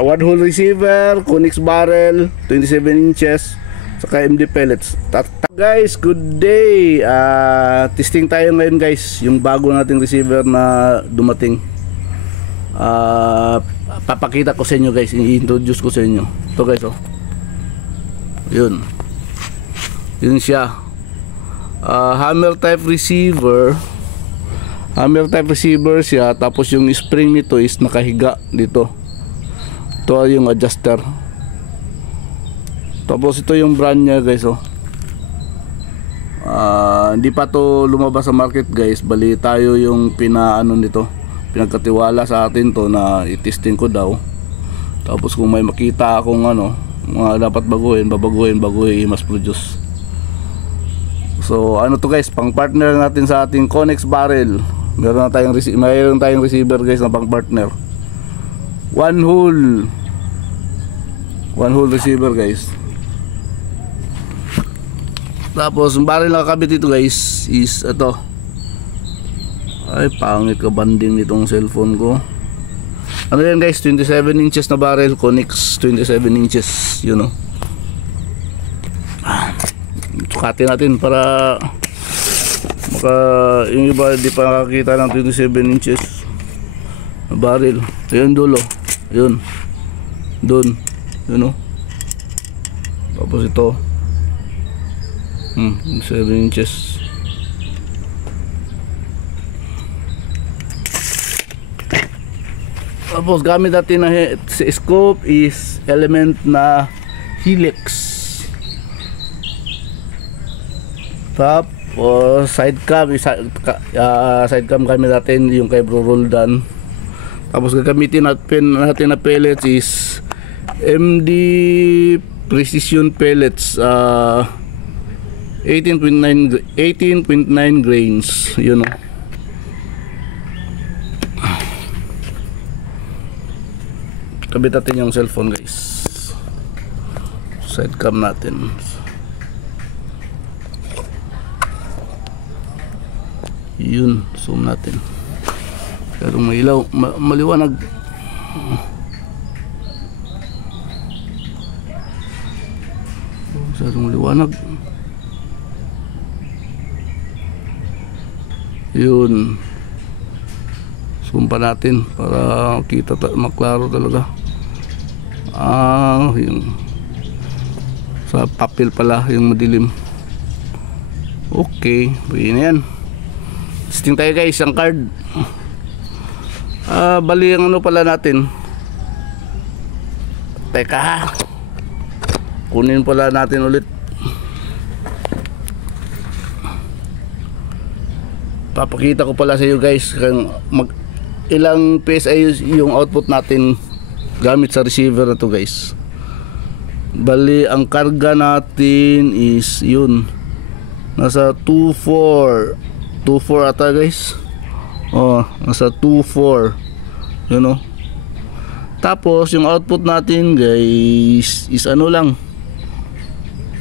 one hole receiver, Konix barrel, 27 inches, saka MD pellets. Guys, good day. Testing tayo ngayon guys, yung bago nating receiver na dumating. Papakita ko sa inyo guys, i-introduce ko sa inyo. Ito guys, oh. Yun siya. Hammer type receiver. Hammer type receiver siya. Tapos yung spring nito is nakahiga dito. Ito yung adjuster. Tapos ito yung brand nya guys, oh. Hindi pa to lumabas sa market guys. Bali tayo yung pinaano nito, pinagkatiwala sa atin to na i-testing ko daw. Tapos kung may makita akong ano mga dapat baguhin i-mass produce. So ano to guys, pang partner natin sa ating Konix barrel. Meron tayong receiver guys na pang partner. One hole receiver guys. Tapos yung barrel na kakabit dito guys is ito. Ay pangit ka banding nitong cellphone ko. Ano yan guys, 27 inches na barrel, Konix 27 inches, you know. Sukatin natin para yung iba di pa nakakita ng 27 inches na barrel. Ayun dulo, yun dun, you know. Tapos ito 7 inches. Tapos gamit natin na scope is element na Helix. Tapos sidecam gamit natin yung kay Bro Roldan. Tapos gagamitin natin na pellets is MD Precision Pellets, 18.9 grains, you know. Kabit natin yung cellphone guys. Sidecam natin. Yun, zoom natin. Pero may ilaw, maliwanag. Masyadong maliwanag. Yun. Zoom pa natin para kita maklaro talaga. Yung sa papel pala yung madilim. Okay, pwede na yan. Testing tayo guys, ang card. Bali ang ano pala natin. Teka, kunin pala natin ulit. Papakita ko pala sa iyo guys ilang PSI yung output natin gamit sa receiver na to guys. Bali ang karga natin is yun, nasa 2.4 ata guys. Nasa 2.4, you know. Tapos yung output natin guys is ano lang,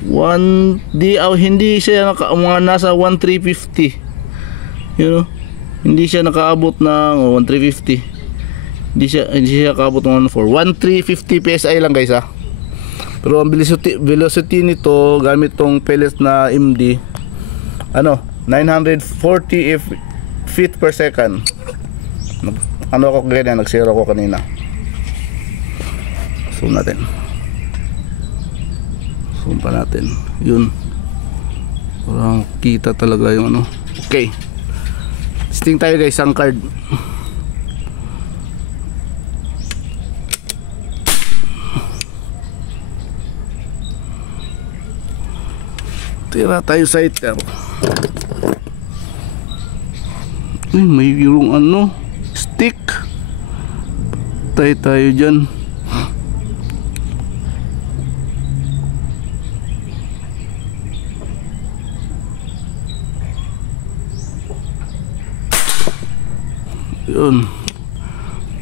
hindi siya mga nasa 1,350, you know. Hindi siya nakaabot ng 1,350. Hindi siya nakaabot ng 1,350 PSI lang guys ha. Pero ang velocity nito gamit tong pellets na MD 940 feet per second. Ako ganyan, nag-zero ko kanina. Zoom natin. Zoom pa natin. Yun. Parang kita talaga yung ano. Okay. Testing tayo guys, ang card. Tira tayo sa iter. Uy, may yung ano, stick. Tayo dyan. Yun.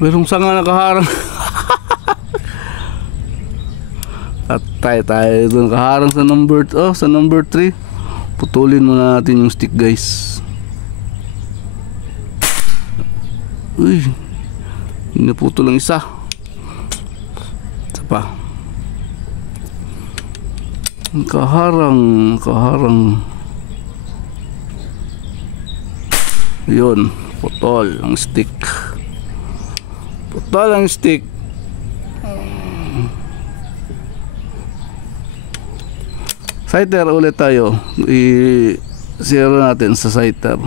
Merong sanga nakaharang. At tayo dun nakaharang sa number 3. Putulin muna natin yung stick guys. Uy, naputol lang isa. pa. Kaharang. Yun, putol ang stick. Sighter ulit tayo. I-zero natin sa sighter.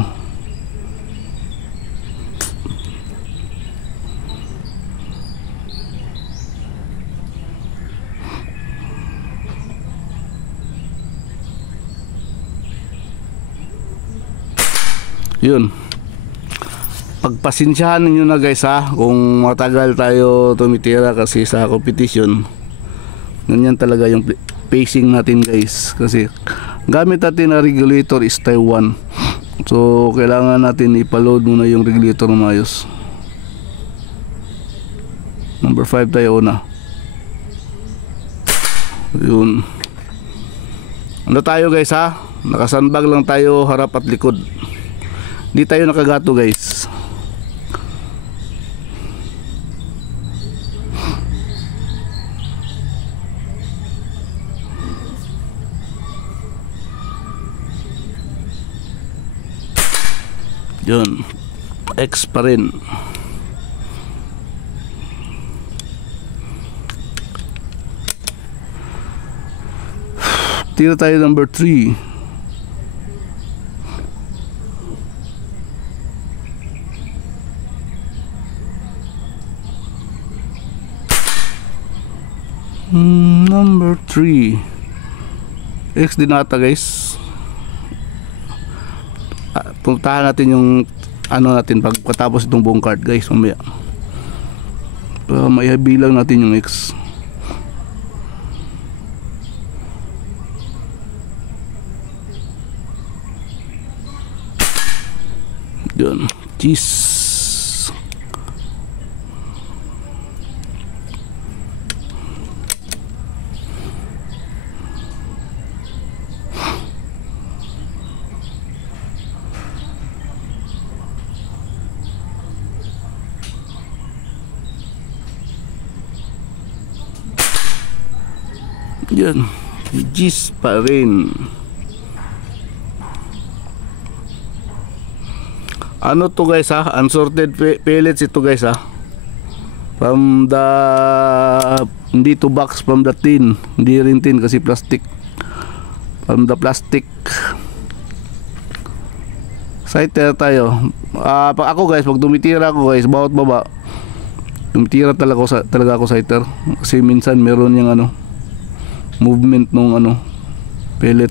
Yun. Pagpasensyahan ninyo na guys ha, kung matagal tayo tumitira kasi sa competition. Ganyan talaga yung pacing natin guys, kasi gamit natin na regulator is Taiwan. So kailangan natin ipaload muna yung regulator na maayos. Number 5 tayo una. Yun. Ano tayo guys ha, nakasandbag lang tayo harap at likod. Di tayo nakagato guys. Yun, X pa rin. Tira tayo number 3. Number 3 X din ata guys. Puntahan natin yung ano natin pagkatapos itong buong card guys mamaya. May bilang natin yung X. Yun, cheese. Yan, gis pa rin. Ano to guys ha, unsorted pellets ito guys ha. From the, hindi to box, from the tin. Hindi rin tin kasi plastic. From the plastic. Sighter tayo. Ako guys, pag tumitira ako guys, bawat baba, tumitira talaga ako sighter. Kasi minsan meron yung ano, movement nung ano pellet,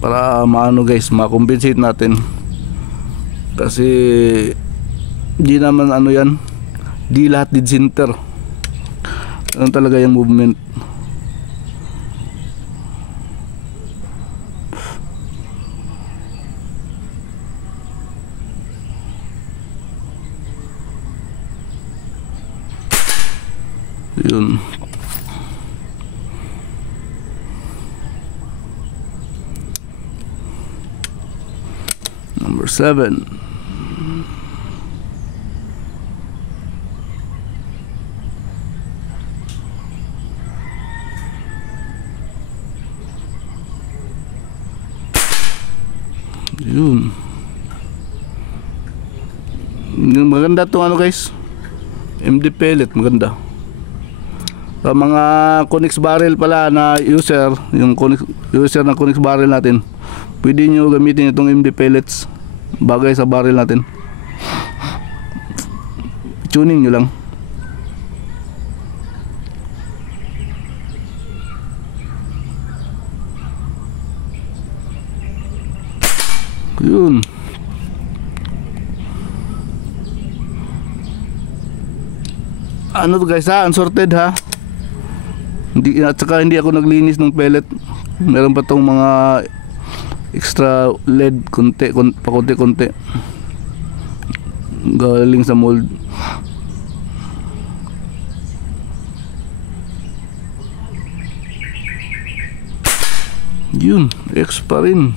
para maano guys, makompensate natin kasi di naman ano yan, di lahat dead center, ano talaga yung movement. Yun. Number 7. Yun. Maganda tong ano guys, MD pellet, maganda. Sa mga Connex barrel pala na user, yung user ng Connex barrel natin, pwede nyo gamitin itong MD pellets, bagay sa barrel natin. Tuning nyo lang. Yun. Ano to guys ha, unsorted ha. Hindi, at saka hindi ako naglinis ng pellet. Meron pa tong mga extra lead pakunti-kunti galing sa mold. Yun, X pa rin.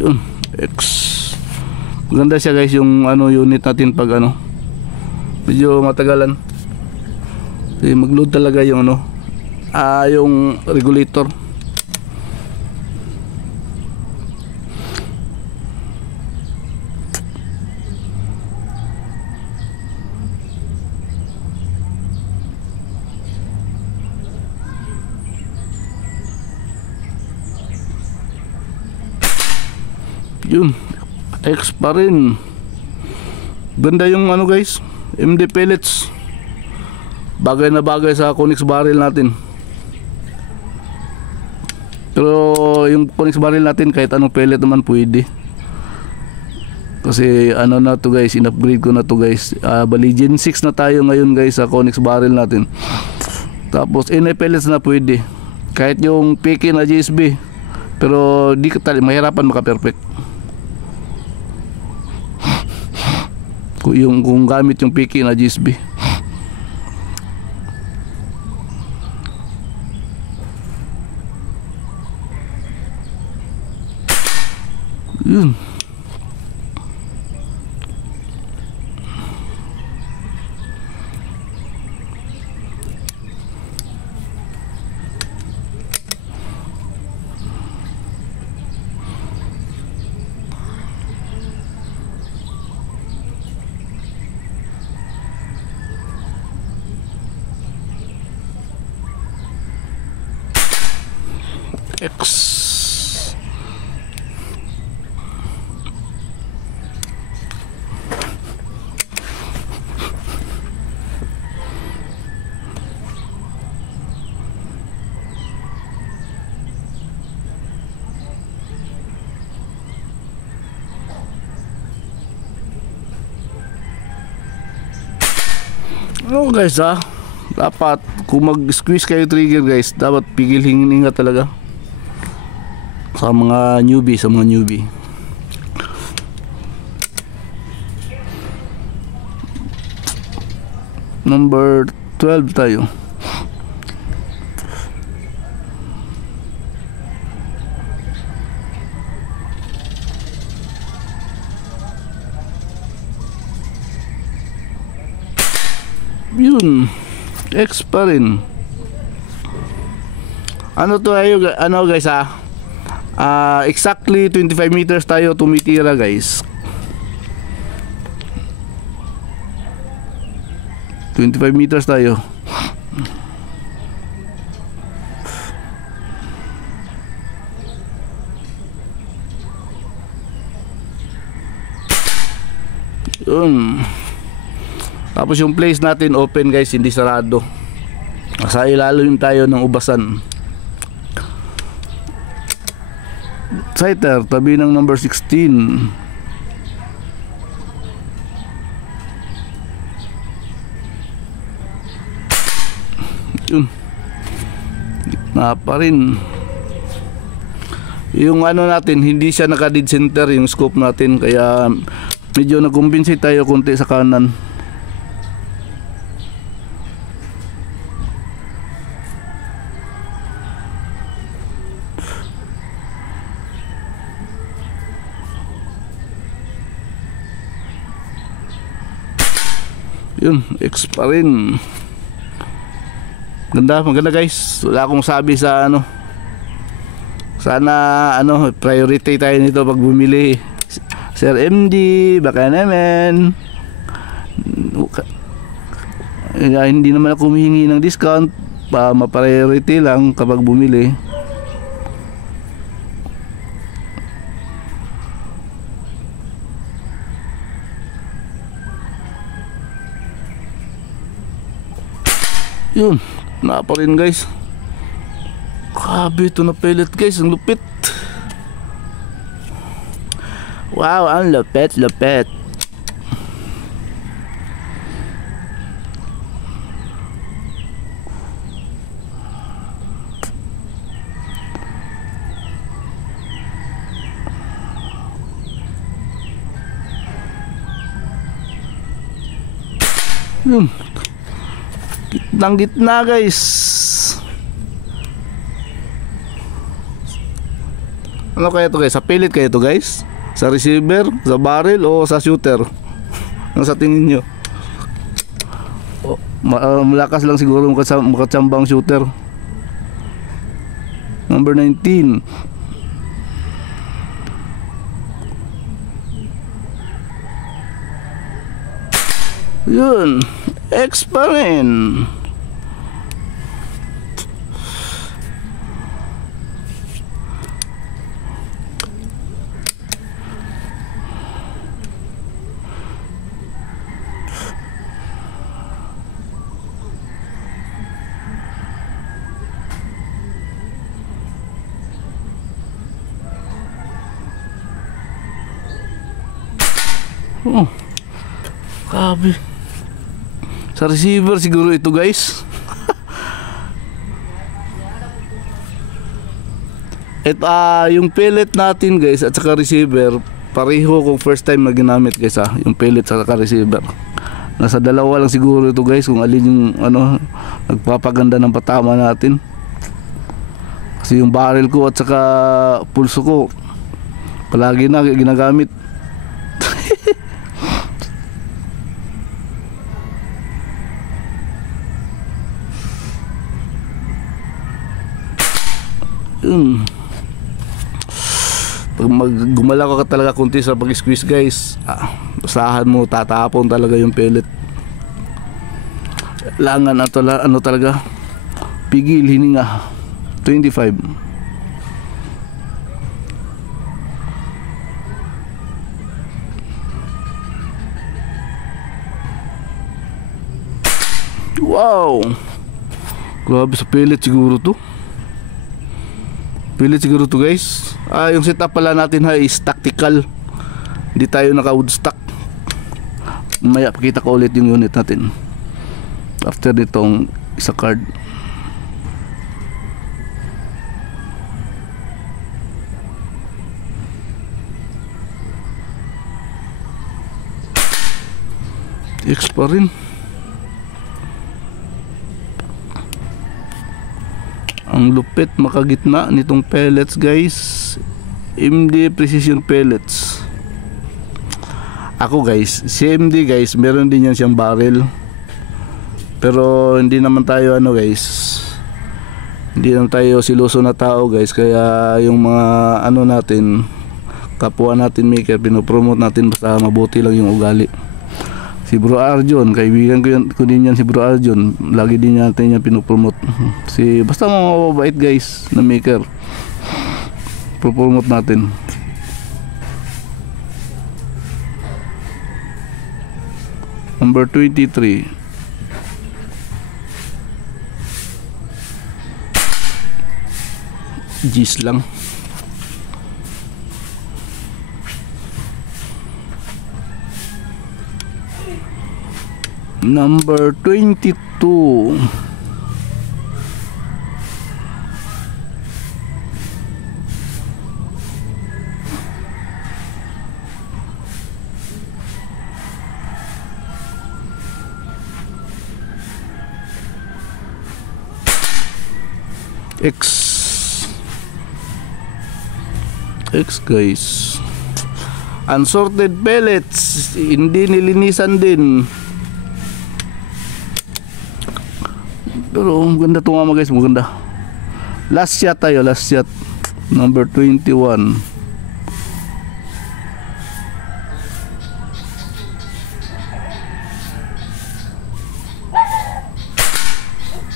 Yun, X. Maganda siya guys yung unit natin pag medyo matagalan. Mag-load talaga yung yung regulator. Yun, X pa rin. Ganda yung guys, MD pellets. Bagay na bagay sa Konex barrel natin. Pero yung Konex barrel natin kahit anong pellet naman pwede. Kasi na to guys, in-upgrade ko na to guys. Bali Gen 6 na tayo ngayon guys sa Konex barrel natin. Tapos NA pellets na pwede. Kahit yung PK na GSB. Pero di ka mahirapan maka-perfect. Kung gamit yung PK na GSB. Yun. X. Guys dapat kung mag-squeeze kayo trigger guys, dapat pigil hinga talaga. Sa mga newbie, Number 12 tayo. Yun, X pa rin. Guys exactly 25 meters tayo tumitira guys. 25 meters tayo. Yun. Tapos yung place natin open guys, hindi sarado. Sa ilalim tayo ng ubasan. Sighter, tabi ng number 16. Yun. Na pa rin. Yung natin, hindi siya naka-dead center yung scope natin, kaya medyo nag-compensate tayo konti sa kanan. Yun, X pa rin. Maganda guys. Wala akong sabi sa sana priority tayo nito pag bumili. Sir MD, baka naman hindi naman ako humihingi ng discount, ma-priority lang kapag bumili. Yun, na pa rin guys. Grabe ito na pellet guys, ang lupit. Wow, ang lupit. Yun, gitna guys. Ano kaya to guys? Sa pellet kaya to guys? Sa receiver, sa barrel o sa shooter? Ano sa tingin nyo? Malakas lang siguro makatsambang shooter. Number 19. Yun, X pa rin. Oh, grabe. Sa receiver siguro ito guys. Ito yung pellet natin guys at saka receiver pareho kung first time na ginamit guys yung pellet at saka receiver. Nasa dalawa lang siguro ito guys kung alin yung nagpapaganda ng patama natin. Kasi yung barrel ko at saka pulso ko palagi na ginagamit. Pag gumalaw ka talaga kunti sa pag-squeeze guys, usahan mo tatapon talaga yung pellet. Kailangan talaga pigil, hininga. 25. Wow, grabe sa pellet siguro to. Pellet siguro to guys. Yung setup pala natin is tactical. Hindi tayo naka woodstock. Maya pakita ko ulit yung unit natin after nitong isa card. X pa rin. Ang lupit makagitna nitong pellets guys. MD Precision Pellets. Ako guys, si MD guys, meron din yan siyang barrel. Pero hindi naman tayo guys, hindi naman tayo siluso na tao guys. Kaya yung mga natin, kapwa natin maker, pinopromote natin basta mabuti lang yung ugali. Si Bro Arjon, kaibigan ko din yan si Bro Arjon. Lagi din natin yan pinopromote. Basta mga mababait guys na maker, promote natin. Number 23. G's lang. Number 22. X guys, unsorted pellets, hindi nilinisan din. Pero maganda ito nga guys, maganda. Last shot tayo, last shot. Number 21.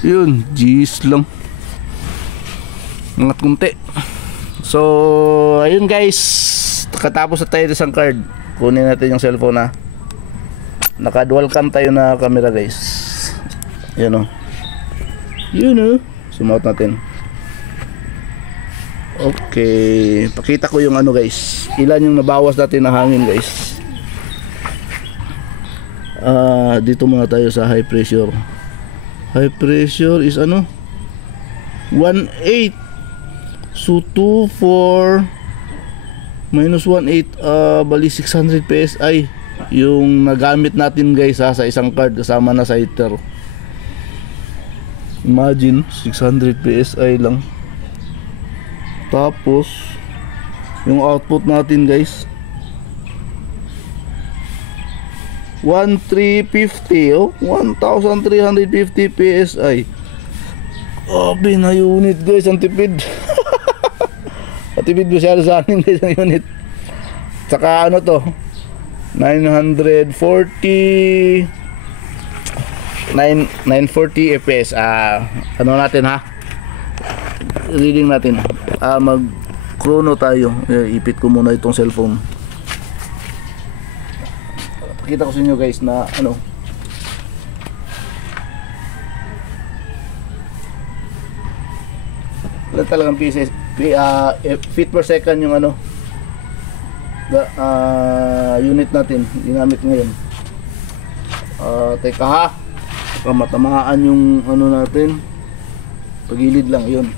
Yun, G's lang. Angat kunti. So, ayun guys. Katapos na tayo isang card. Kunin natin yung cellphone na. Naka-dual cam tayo na camera guys. Yan o. Yun o. Sumout natin. Okay. Pakita ko yung guys. Ilan yung nabawas natin na hangin guys. Dito muna tayo sa high pressure. High pressure is 1.8. So 2.4 minus 1.8 bali 600 PSI yung nagamit natin guys sa isang card kasama na sa heater. Imagine 600 PSI lang. Tapos yung output natin guys. 1350, oh, 1350 PSI. Grabe na unit guys, ang tipid. Tipid masyado sa akin guys ang unit. Saka ano to, 940 fps. Ano natin ha, reading natin. Mag chrono tayo. Ipit ko muna itong cellphone. Pakita ko sa inyo guys na ano, wala talagang pieces, feet per second yung ano, unit natin ginamit ngayon. Teka ha, matamaan yung ano natin, pagilid lang yun.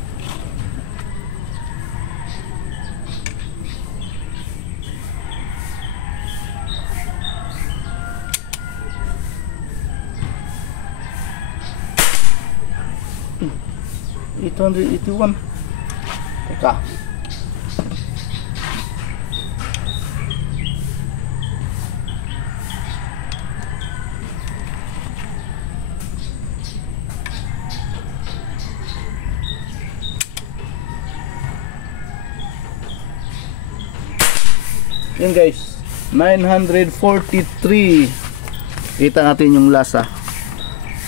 $881. Teka. Yan guys, 943. Kita natin yung last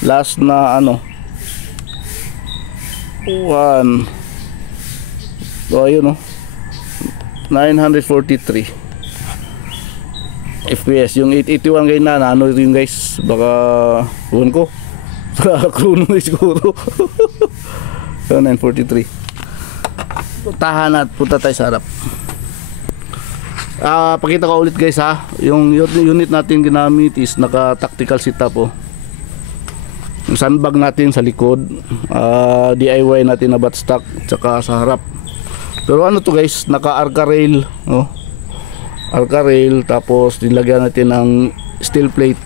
last na ano, 1. So ayun, 943 FPS. Yung 881 guys na ano yun guys, baka huwag ko chrono siguro. So 943. Tahan at punta tayo sa harap. Pakita ko ulit guys ha, yung unit natin ginamit is naka tactical setup po. Yung sandbag natin sa likod, DIY natin na buttstock tsaka sa harap. Pero ano to guys, naka arca rail, arca rail, tapos nilagyan natin ng steel plate.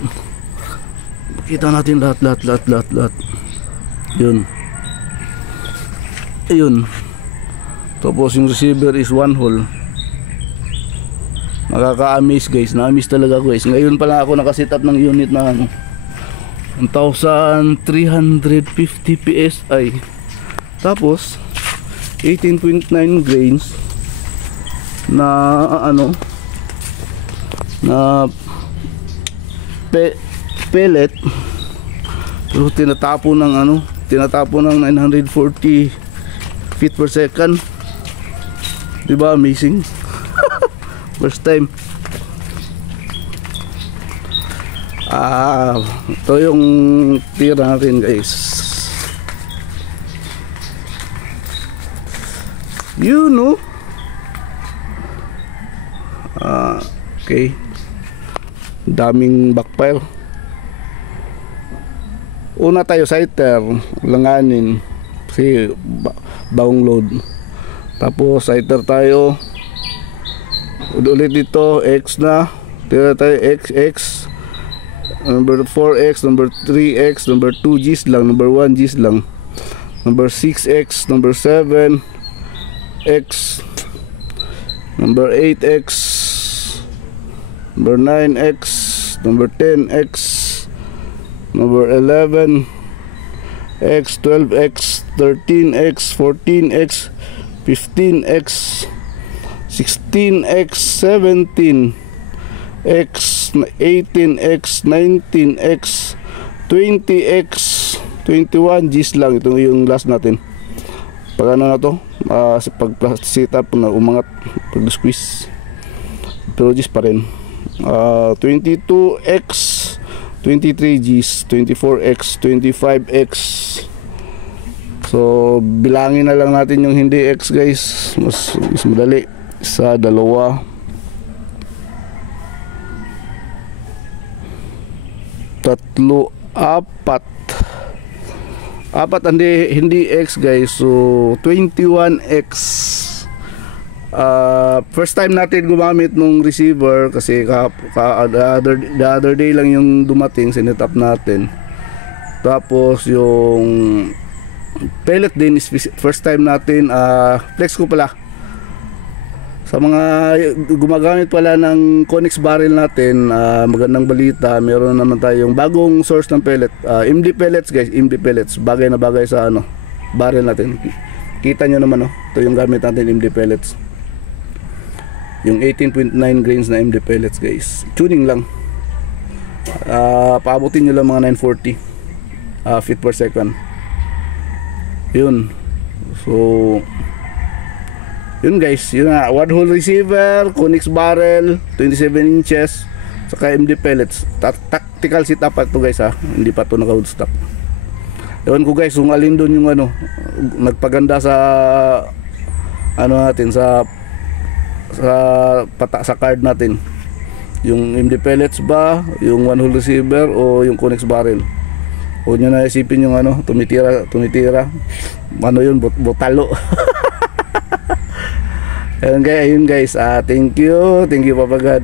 Kita natin lahat. Yun. Ayun. Tapos yung receiver is 1 hole. Nakaka-amaze guys, na-amaze talaga guys. Ngayon pa lang ako nakaset up ng unit na ano, 1,350 PSI. Tapos 18.9 grains na ano, na pellet. Pero tinatapo ng ano, tinatapo ng 940 feet per second. Diba amazing? First time. Ito yung tira natin guys. You know. Okay. Daming backfire. Una tayo sighter, langanin kasi bagong load. Tapos sighter tayo. Ulit dito X na. Tira tayo XX. Number 4X, number 3X, number 2 Gs lang, number 1 Gs lang, number 6X, number 7X, number 8X, number 9X, number 10X, number 11X, 12X, 13X, 14X, 15X, 16X, 17X, 18X, 19X, 20X, 21 Gs lang. Ito yung last natin. Pag ano na to, pag set up na umangat, pag squeeze, pero Gs pa rin. 22X, 23 Gs, 24X, 25X. So bilangin na lang natin yung hindi X guys, mas madali. Sa dalawa, tatlo, apat hindi X guys. So 21X. First time natin gumamit nung receiver kasi the other day lang yung dumating, sinet up natin. Tapos yung pellet din is first time natin. Flex ko pala Sa mga gumagamit pala ng Conex barrel natin, magandang balita, meron naman tayong bagong source ng pellet. MD pellets guys, MD pellets. Bagay na bagay sa ano, barrel natin. Kita nyo naman, oh. Ito yung gamit natin, MD pellets. Yung 18.9 grains na MD pellets guys. Tuning lang. Paabutin nyo lang mga 940 feet per second. Yun. So yun guys, yun na, one hole receiver, Conex barrel, 27 inches, saka MD pellets. Tactical setup pa ito guys ha, hindi pa ito naka woodstock. Ewan ko guys kung alin doon yung ano, nagpaganda sa ano natin, sa card natin. Yung MD pellets ba, yung one hole receiver o yung Conex barrel. Huwag nyo na isipin yung ano, tumitira. Ano yun, botalo. Ayun guys, thank you Papa God.